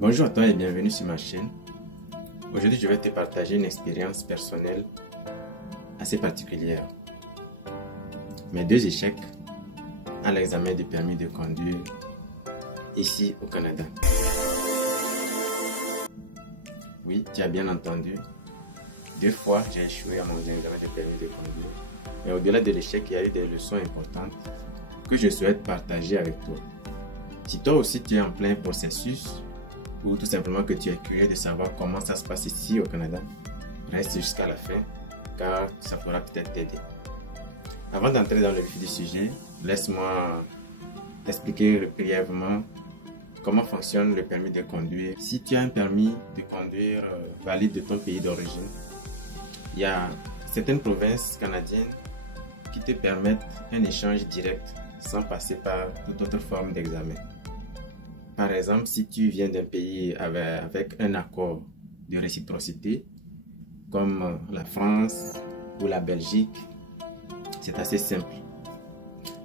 Bonjour à toi et bienvenue sur ma chaîne. Aujourd'hui, je vais te partager une expérience personnelle assez particulière. Mes deux échecs à l'examen du permis de conduire ici au Canada. Oui, tu as bien entendu. 2 fois, j'ai échoué à mon examen de permis de conduire. Mais au-delà de l'échec, il y a eu des leçons importantes que je souhaite partager avec toi. Si toi aussi tu es en plein processus, ou tout simplement que tu es curieux de savoir comment ça se passe ici au Canada, reste jusqu'à la fin car ça pourra peut-être t'aider. Avant d'entrer dans le vif du sujet, laisse-moi t'expliquer brièvement comment fonctionne le permis de conduire. Si tu as un permis de conduire valide de ton pays d'origine, il y a certaines provinces canadiennes qui te permettent un échange direct sans passer par toute autre forme d'examen. Par exemple, si tu viens d'un pays avec un accord de réciprocité, comme la France ou la Belgique, c'est assez simple.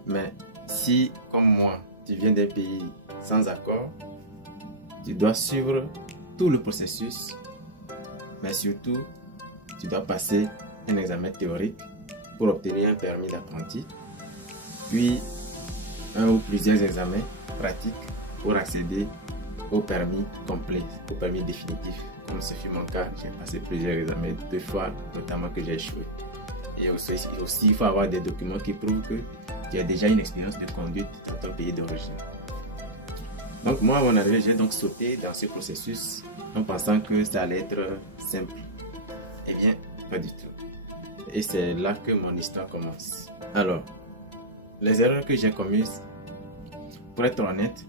Mais si, comme moi, tu viens d'un pays sans accord, tu dois suivre tout le processus, mais surtout, tu dois passer un examen théorique pour obtenir un permis d'apprenti, puis un ou plusieurs examens pratiques pour accéder au permis complet, au permis définitif. Comme ce fut mon cas, j'ai passé plusieurs examens, 2 fois notamment que j'ai échoué. Et aussi, il faut avoir des documents qui prouvent que tu as déjà une expérience de conduite dans ton pays d'origine. Donc moi, à mon arrivée, j'ai donc sauté dans ce processus en pensant que ça allait être simple. Eh bien, pas du tout. Et c'est là que mon histoire commence. Alors, les erreurs que j'ai commises, pour être honnête,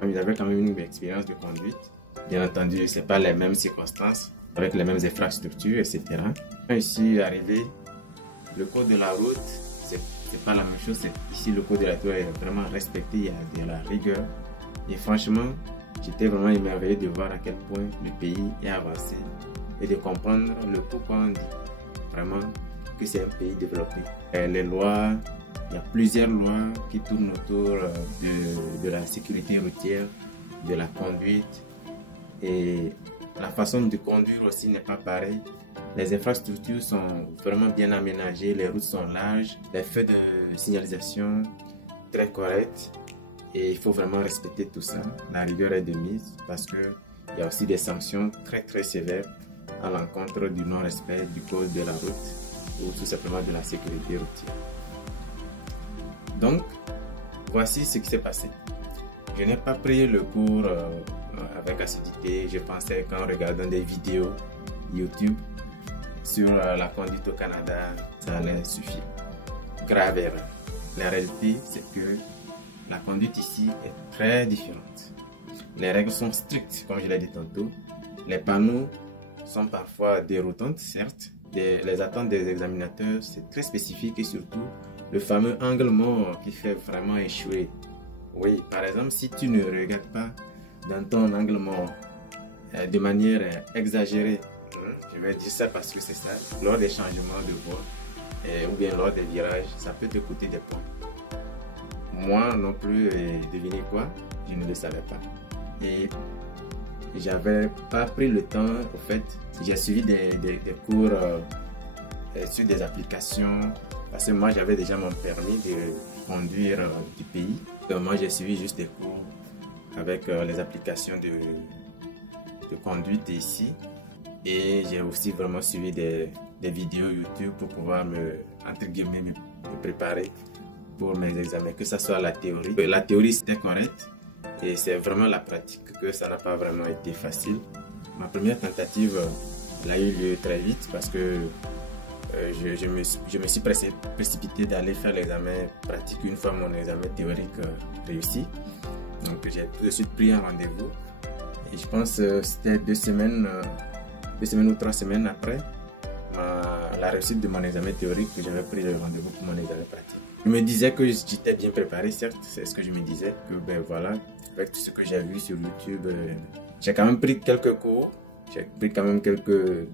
j'avais quand même une expérience de conduite. Bien entendu, ce n'est pas les mêmes circonstances, avec les mêmes infrastructures, etc. Quand je suis arrivé, le code de la route, c'est pas la même chose. Ici, le code de la route est vraiment respecté, il y a de la rigueur. Et franchement, j'étais vraiment émerveillé de voir à quel point le pays est avancé et de comprendre le pourquoi on dit vraiment que c'est un pays développé. Et les lois, il y a plusieurs lois qui tournent autour de la sécurité routière, de la conduite, et la façon de conduire aussi n'est pas pareille. Les infrastructures sont vraiment bien aménagées, les routes sont larges, les feux de signalisation très corrects, et il faut vraiment respecter tout ça. La rigueur est de mise parce qu'il y a aussi des sanctions très très sévères à l'encontre du non-respect du code de la route ou tout simplement de la sécurité routière. Donc, voici ce qui s'est passé. Je n'ai pas pris le cours avec assiduité. Je pensais qu'en regardant des vidéos YouTube sur la conduite au Canada, ça allait suffire. Grave erreur. La réalité, c'est que la conduite ici est très différente. Les règles sont strictes, comme je l'ai dit tantôt. Les panneaux sont parfois déroutantes, certes. Les attentes des examinateurs, c'est très spécifique et surtout, le fameux angle mort qui fait vraiment échouer. Oui, par exemple, si tu ne regardes pas dans ton angle mort de manière exagérée, je vais dire ça parce que c'est ça, lors des changements de voie ou bien lors des virages, ça peut te coûter des points. Moi non plus, devinez quoi, je ne le savais pas. Et j'avais pas pris le temps, au fait, j'ai suivi des cours sur des applications. Parce que moi, j'avais déjà mon permis de conduire du pays. Donc moi, j'ai suivi juste des cours avec les applications de conduite ici. Et j'ai aussi vraiment suivi des vidéos YouTube pour pouvoir entre guillemets, me préparer pour mes examens. Que ce soit la théorie. La théorie, c'était correct. Et c'est vraiment la pratique que ça n'a pas vraiment été facile. Ma première tentative, elle a eu lieu très vite parce que je me suis précipité d'aller faire l'examen pratique une fois mon examen théorique réussi. Donc j'ai tout de suite pris un rendez-vous. Et je pense que c'était 2 semaines ou 3 semaines après la réussite de mon examen théorique que j'avais pris le rendez-vous pour mon examen pratique. Je me disais que j'étais bien préparé, certes, c'est ce que je me disais, que ben voilà, avec tout ce que j'ai vu sur YouTube, j'ai quand même pris quelques cours, j'ai pris quand même quelques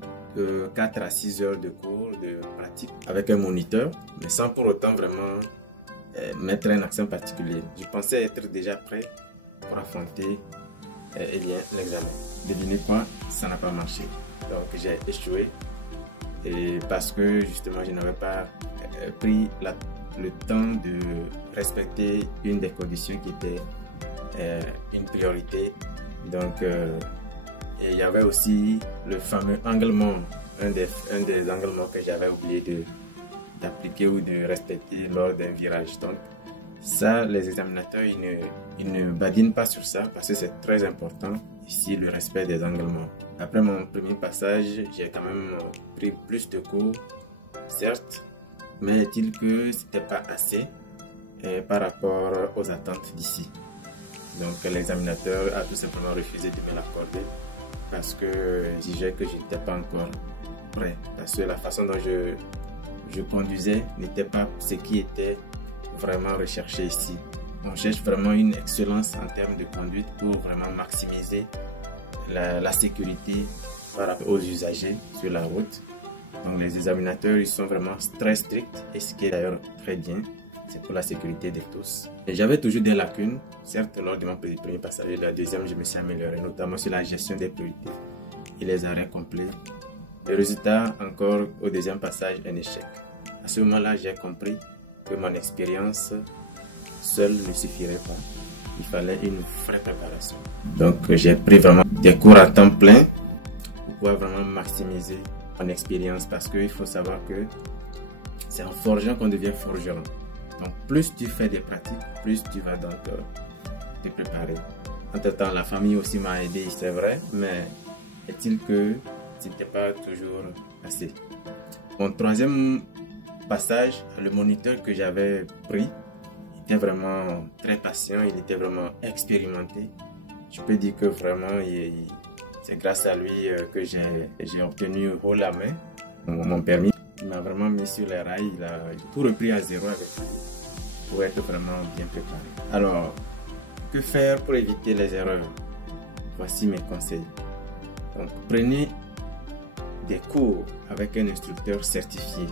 4 à 6 heures de cours de pratique avec un moniteur, mais sans pour autant vraiment mettre un accent particulier. Je pensais être déjà prêt pour affronter eh bien, l'examen. Devinez quoi? Ça n'a pas marché. Donc, j'ai échoué. Et parce que justement, je n'avais pas pris le temps de respecter une des conditions qui était une priorité. Donc, et il y avait aussi le fameux angle mort, un des angles morts que j'avais oublié d'appliquer ou de respecter lors d'un virage. Donc, ça, les examinateurs, ils ne badinent pas sur ça parce que c'est très important ici, le respect des angles morts. Après mon premier passage, j'ai quand même pris plus de cours, certes, mais est-il que c'était pas assez par rapport aux attentes d'ici. Donc l'examinateur a tout simplement refusé de me l'accorder parce que je disais que je n'étais pas encore prêt. Parce que la façon dont je conduisais n'était pas ce qui était vraiment recherché ici. On cherche vraiment une excellence en termes de conduite pour vraiment maximiser la sécurité par rapport aux usagers sur la route. Donc les examinateurs, ils sont vraiment très stricts et ce qui est d'ailleurs très bien, c'est pour la sécurité de tous. Et j'avais toujours des lacunes, certes lors de mon premier passage. La deuxième, je me suis amélioré, notamment sur la gestion des priorités et les arrêts complets. Le résultat, encore au deuxième passage, un échec. À ce moment-là, j'ai compris que mon expérience seule ne suffirait pas. Il fallait une vraie préparation. Donc j'ai pris vraiment des cours à temps plein pour pouvoir vraiment maximiser mon expérience parce qu'il faut savoir que c'est en forgeant qu'on devient forgeron. Donc plus tu fais des pratiques, plus tu vas donc te préparer. Entre-temps, la famille aussi m'a aidé, c'est vrai, mais est-il que ce n'était pas toujours assez. Mon troisième passage, le moniteur que j'avais pris était vraiment très patient, il était vraiment expérimenté. Je peux dire que vraiment, c'est grâce à lui que j'ai obtenu haut la main mon permis. Il m'a vraiment mis sur les rails, il a tout repris à zéro avec lui pour être vraiment bien préparé. Alors, que faire pour éviter les erreurs? Voici mes conseils. Donc, prenez des cours avec un instructeur certifié.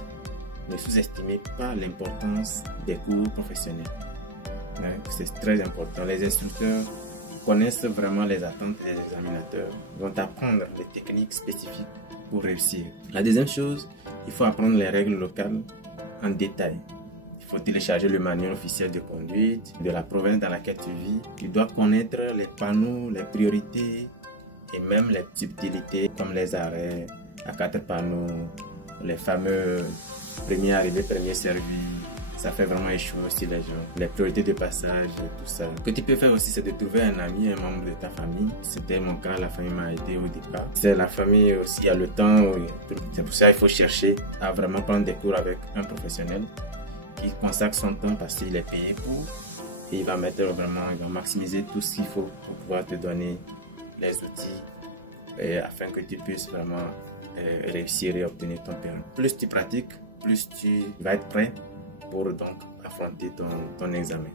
Ne sous-estimez pas l'importance des cours professionnels. C'est très important. Les instructeurs connaissent vraiment les attentes des examinateurs. Ils vont apprendre les techniques spécifiques pour réussir. La deuxième chose, il faut apprendre les règles locales en détail. Il faut télécharger le manuel officiel de conduite de la province dans laquelle tu vis. Tu dois connaître les panneaux, les priorités et même les subtilités comme les arrêts à 4 panneaux, les fameux premier arrivé, premier servi. Ça fait vraiment échouer aussi les gens. Les priorités de passage, tout ça. Ce que tu peux faire aussi, c'est de trouver un ami, un membre de ta famille. C'était mon cas, la famille m'a aidé au départ. C'est la famille aussi, il y a le temps. C'est pour ça qu'il faut chercher à vraiment prendre des cours avec un professionnel qui consacre son temps parce qu'il est payé pour. Et il va mettre vraiment, il va maximiser tout ce qu'il faut pour pouvoir te donner les outils afin que tu puisses vraiment réussir et obtenir ton permis. Plus tu pratiques, plus tu vas être prêt pour donc affronter ton examen.